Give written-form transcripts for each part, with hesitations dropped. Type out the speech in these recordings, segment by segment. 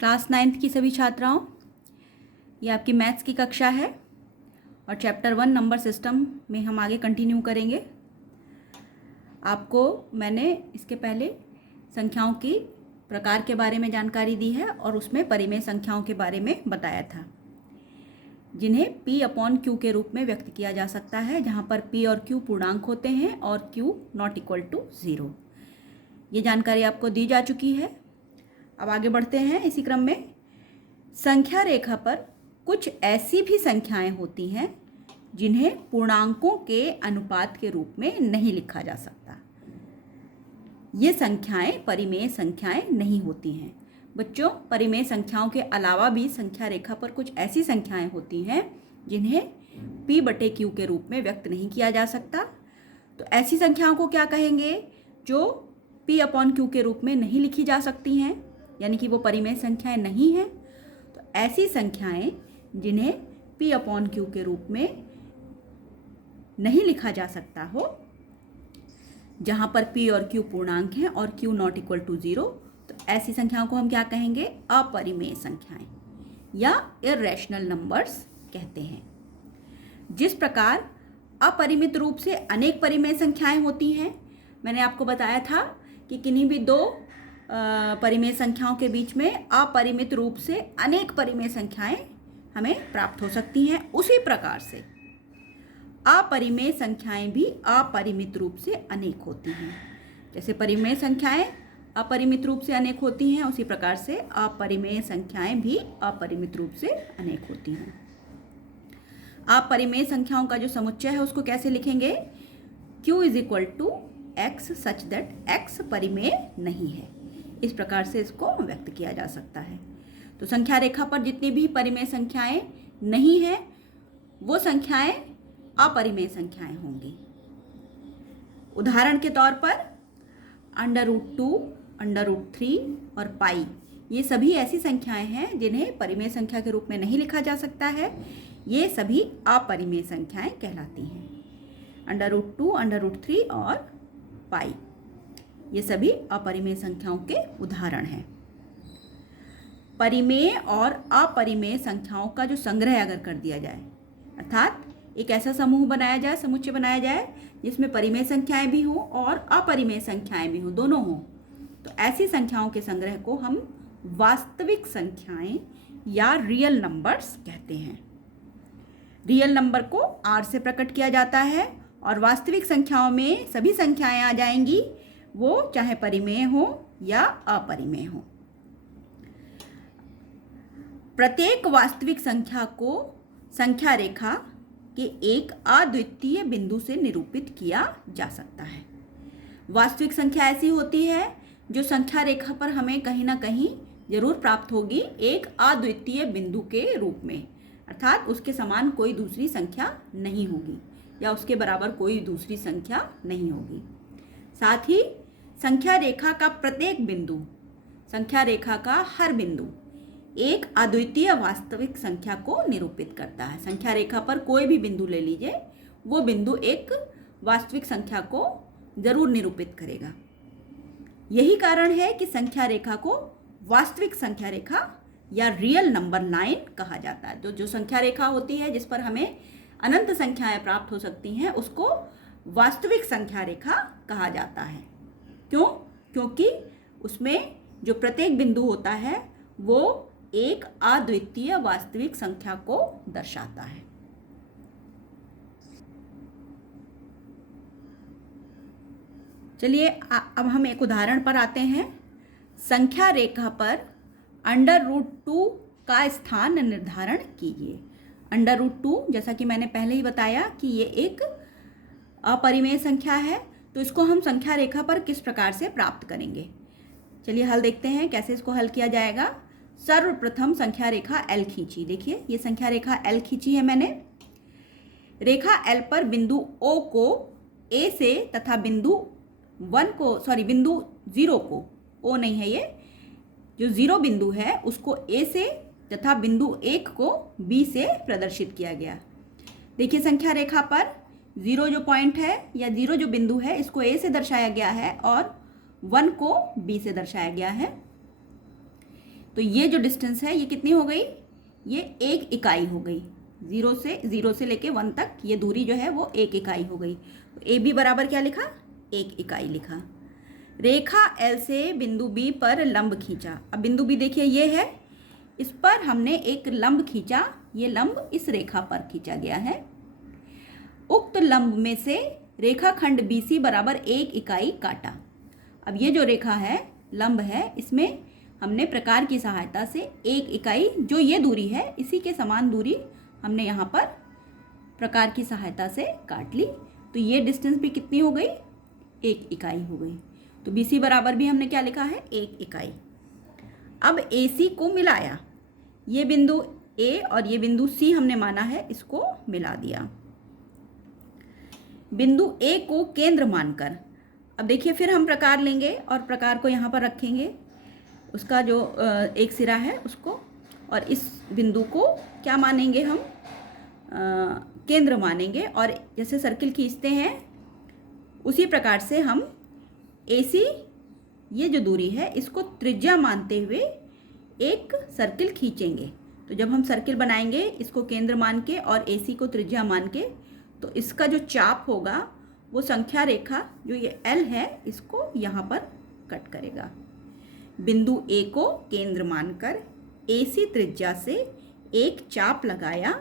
Class 9th की सभी छात्राओं, ये आपकी मैथ्स की कक्षा है और चैप्टर 1 नंबर सिस्टम में हम आगे कंटिन्यू करेंगे। आपको मैंने इसके पहले संख्याओं की प्रकार के बारे में जानकारी दी है और उसमें परिमेय संख्याओं के बारे में बताया था, जिन्हें P/Q के रूप में व्यक्त किया जा सकता है, जहाँ पर P और Q पूर्णांक होते हैं और Q ≠ 0। ये जानकारी आपको दी जा चुकी है। अब आगे बढ़ते हैं इसी क्रम में। संख्या रेखा पर कुछ ऐसी भी संख्याएं होती हैं जिन्हें पूर्णांकों के अनुपात के रूप में नहीं लिखा जा सकता। ये संख्याएं परिमेय संख्याएं नहीं होती हैं। बच्चों, परिमेय संख्याओं के अलावा भी संख्या रेखा पर कुछ ऐसी संख्याएं होती हैं जिन्हें P/Q के रूप में व्यक्त नहीं किया जा सकता। तो ऐसी संख्याओं को क्या कहेंगे? जो P/Q के रूप में नहीं लिखी जा सकती हैं, यानी कि वो परिमेय संख्याएं नहीं हैं। तो ऐसी संख्याएं जिन्हें P/Q के रूप में नहीं लिखा जा सकता हो, जहाँ पर P और Q पूर्णांक हैं और Q ≠ 0, तो ऐसी संख्याओं को हम क्या कहेंगे? अपरिमेय संख्याएं या इर्रेशनल नंबर्स कहते हैं। जिस प्रकार अपरिमित रूप से अनेक परिमेय संख्याएं होती हैं, मैंने आपको बताया था कि किन्हीं भी दो परिमेय संख्याओं के बीच में अपरिमित रूप से अनेक परिमेय संख्याएं हमें प्राप्त हो सकती हैं। उसी प्रकार से अपरिमेय संख्याएं भी अपरिमित रूप से अनेक होती हैं। जैसे परिमेय संख्याएं अपरिमित रूप से अनेक होती हैं, उसी प्रकार से अपरिमेय संख्याएं भी अपरिमित रूप से अनेक होती हैं। अपरिमेय संख्याओं का जो समुच्चय है उसको कैसे लिखेंगे? Q = X such that X परिमेय नहीं है। इस प्रकार से इसको व्यक्त किया जा सकता है। तो संख्या रेखा पर जितनी भी परिमेय संख्याएं नहीं हैं, वो संख्याएं अपरिमेय संख्याएं होंगी। उदाहरण के तौर पर √2, √3 और पाई, ये सभी ऐसी संख्याएं हैं जिन्हें परिमेय संख्या के रूप में नहीं लिखा जा सकता है। ये सभी अपरिमेय संख्याएं कहलाती हैं। √2, √3 और पाई, ये सभी अपरिमेय संख्याओं के उदाहरण हैं। परिमेय और अपरिमेय संख्याओं का जो संग्रह अगर कर दिया जाए, अर्थात एक ऐसा समूह बनाया जाए, समुच्चय बनाया जाए जिसमें परिमेय संख्याएं भी हों और अपरिमेय संख्याएं भी हों, दोनों हों, तो ऐसी संख्याओं के संग्रह को हम वास्तविक संख्याएं या रियल नंबर्स कहते हैं। रियल नंबर को R से प्रकट किया जाता है और वास्तविक संख्याओं में सभी संख्याएं आ जाएंगी, वो चाहे परिमेय हो या अपरिमेय हो। प्रत्येक वास्तविक संख्या को संख्या रेखा के एक अद्वितीय बिंदु से निरूपित किया जा सकता है। वास्तविक संख्या ऐसी होती है जो संख्या रेखा पर हमें कहीं ना कहीं जरूर प्राप्त होगी एक अद्वितीय बिंदु के रूप में, अर्थात उसके समान कोई दूसरी संख्या नहीं होगी या उसके बराबर कोई दूसरी संख्या नहीं होगी। साथ ही संख्या रेखा का प्रत्येक बिंदु, संख्या रेखा का हर बिंदु एक अद्वितीय वास्तविक संख्या को निरूपित करता है। संख्या रेखा पर कोई भी बिंदु ले लीजिए, वो बिंदु एक वास्तविक संख्या को जरूर निरूपित करेगा। यही कारण है कि संख्या रेखा को वास्तविक संख्या रेखा या रियल नंबर लाइन कहा जाता है। तो जो संख्या रेखा होती है जिस पर हमें अनंत संख्याएं प्राप्त हो सकती हैं, उसको वास्तविक संख्या रेखा कहा जाता है। क्यों? क्योंकि उसमें जो प्रत्येक बिंदु होता है वो एक अद्वितीय वास्तविक संख्या को दर्शाता है। चलिए अब हम एक उदाहरण पर आते हैं। संख्या रेखा पर √2 का स्थान निर्धारण कीजिए। √2, जैसा कि मैंने पहले ही बताया कि ये एक अपरिमेय संख्या है, तो इसको हम संख्या रेखा पर किस प्रकार से प्राप्त करेंगे? चलिए हल देखते हैं कैसे इसको हल किया जाएगा। सर्वप्रथम संख्या रेखा L खींची। देखिए ये संख्या रेखा L खींची है मैंने। रेखा L पर बिंदु O को A से तथा बिंदु 0 को, O नहीं है ये, जो 0 बिंदु है उसको A से तथा बिंदु 1 को B से प्रदर्शित किया गया। देखिए संख्या रेखा पर 0 जो पॉइंट है या 0 जो बिंदु है, इसको A से दर्शाया गया है और 1 को B से दर्शाया गया है। तो ये जो डिस्टेंस है ये कितनी हो गई, ये 1 इकाई हो गई। ज़ीरो से लेके 1 तक ये दूरी जो है वो 1 इकाई हो गई। तो ए बी बराबर क्या लिखा, 1 इकाई लिखा। रेखा एल से बिंदु बी पर लंब खींचा। अब बिंदु बी देखिए ये है, इस पर हमने एक लंब खींचा, ये लंब इस रेखा पर खींचा गया है। उक्त लंब में से रेखाखंड BC बराबर 1 इकाई काटा। अब ये जो रेखा है, लंब है, इसमें हमने प्रकार की सहायता से 1 इकाई, जो ये दूरी है इसी के समान दूरी हमने यहाँ पर प्रकार की सहायता से काट ली। तो ये डिस्टेंस भी कितनी हो गई, 1 इकाई हो गई। तो BC बराबर भी हमने क्या लिखा है, 1 इकाई। अब AC को मिलाया, ये बिंदु A और ये बिंदु C हमने माना है, इसको मिला दिया। बिंदु A को केंद्र मानकर, अब देखिए फिर हम प्रकार लेंगे और प्रकार को यहाँ पर रखेंगे, उसका जो एक सिरा है उसको, और इस बिंदु को क्या मानेंगे हम, केंद्र मानेंगे। और जैसे सर्किल खींचते हैं उसी प्रकार से हम AC, ये जो दूरी है, इसको त्रिज्या मानते हुए एक सर्किल खींचेंगे। तो जब हम सर्किल बनाएंगे इसको केंद्र मान के और AC को त्रिज्या मान के, तो इसका जो चाप होगा वो संख्या रेखा जो ये L है इसको यहाँ पर कट करेगा। बिंदु A को केंद्र मानकर AC त्रिज्या से एक चाप लगाया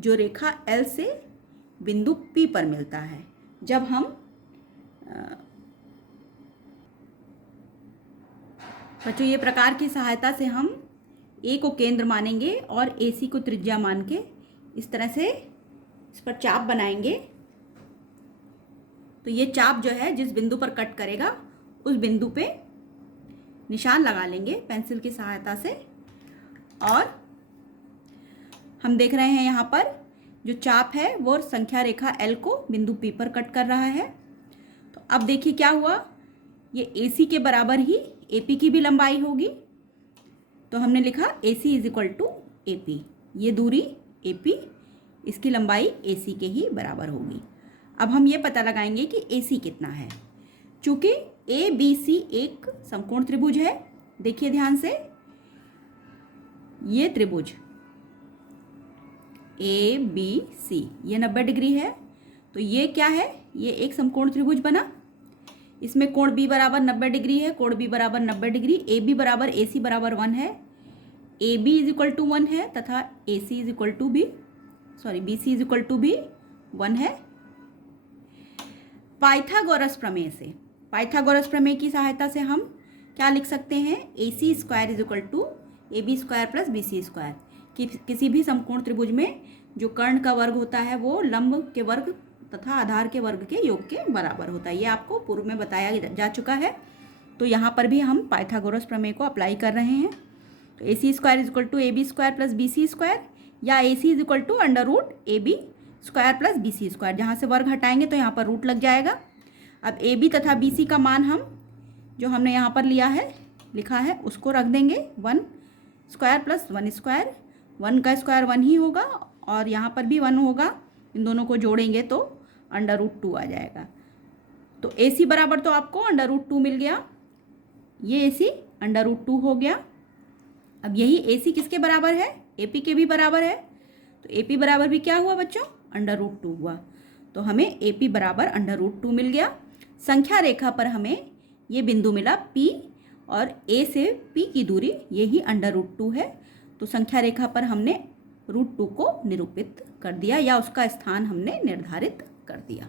जो रेखा L से बिंदु P पर मिलता है। जब हम बच्चों ये प्रकार की सहायता से हम A को केंद्र मानेंगे और AC को त्रिज्या मान के इस तरह से इस पर चाप बनाएंगे। तो ये चाप जो है जिस बिंदु पर कट करेगा उस बिंदु पे निशान लगा लेंगे पेंसिल की सहायता से। और हम देख रहे हैं यहाँ पर जो चाप है वो संख्या रेखा L को बिंदु P पर कट कर रहा है। तो अब देखिए क्या हुआ, ये AC के बराबर ही AP की भी लंबाई होगी। तो हमने लिखा AC is equal to AP, ये दूरी AP, इसकी लंबाई AC के ही बराबर होगी। अब हम ये पता लगाएंगे कि AC कितना है। चूंकि ABC एक समकोण त्रिभुज है, देखिए ध्यान से, ये त्रिभुज ABC ये 90 डिग्री है। तो ये क्या है, ये एक समकोण त्रिभुज बना, इसमें कोण B बराबर 90 डिग्री है, कोण B बराबर 90 डिग्री, AB बराबर AC बराबर 1 है, AB इज इक्वल टू 1 है तथा AC इज इक्वल टू भी BC इज इक्वल टू भी 1 है। पाइथागोरस प्रमेय से, पाइथागोरस प्रमेय की सहायता से हम क्या लिख सकते हैं, AC square is equal to AB square plus BC square. किसी भी समकोण त्रिभुज में जो कर्ण का वर्ग होता है वो लंब के वर्ग तथा आधार के वर्ग के योग के बराबर होता है। ये आपको पूर्व में बताया जा चुका है। तो यहाँ पर भी हम पाइथागोरस प्रमेय को अप्लाई कर रहे हैं। तो AC square is equal to AB square plus BC square, या AC is equal to under root AB square plus BC square. जहाँ से वर्ग हटाएंगे तो यहाँ पर रूट लग जाएगा। अब AB तथा BC का मान हम जो हमने यहाँ पर लिया है, लिखा है, उसको रख देंगे 1 स्क्वायर प्लस 1 स्क्वायर, 1 का स्क्वायर 1 ही होगा और यहाँ पर भी 1 होगा। इन दोनों को जोड़ेंगे तो अंडर रूट 2 आ जाएगा। तो AC बराबर तो आपको अंडर रूट 2 मिल गया, ये AC अंडर रूट 2 हो गया। अब यही AC किसके बराबर है, AP के भी बराबर है। तो AP बराबर भी क्या हुआ बच्चों, अंडर रूट 2 हुआ। तो हमें AP बराबर अंडर रूट 2 मिल गया। संख्या रेखा पर हमें ये बिंदु मिला P और A से P की दूरी यही अंडर रूट 2 है। तो संख्या रेखा पर हमने रूट 2 को निरूपित कर दिया या उसका स्थान हमने निर्धारित कर दिया।